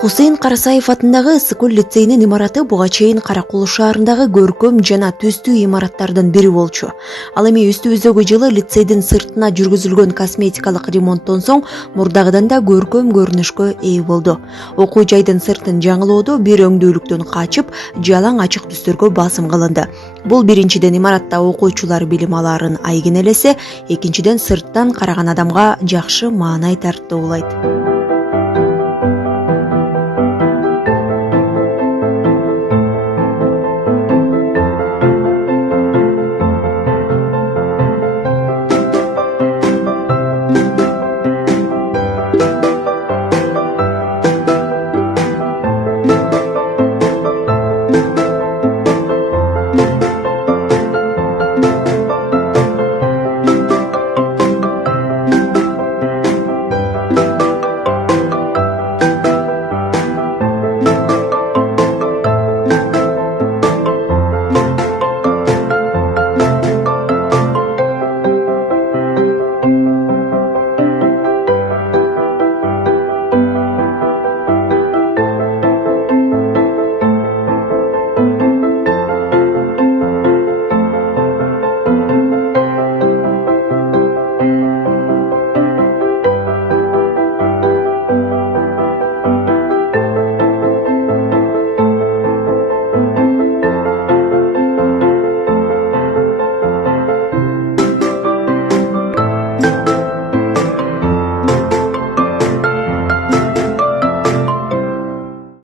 Хусейн Карасаев атындагы Ысыккөл лицейинин имараты буга чейин Каракул шаарындагы көркөм жана түстүү имараттардын бири болчу. Ал эми үстүбүздөгү жылы лицейдин сыртына жүргүзүлгөн косметикалык ремонттон соң мурдагыдан да көркөм көрүнүшкө ээ болду. Окуу жайдын сыртын жаңылоодо бир өңдүүлүктөн качып, жалаң ачык түстөргө басым кылынды. Бул биринчиден имаратта окуучулар билим алаарын айгинелесе, экинчиден сырттан караган адамга жакшы маанай тартты болот.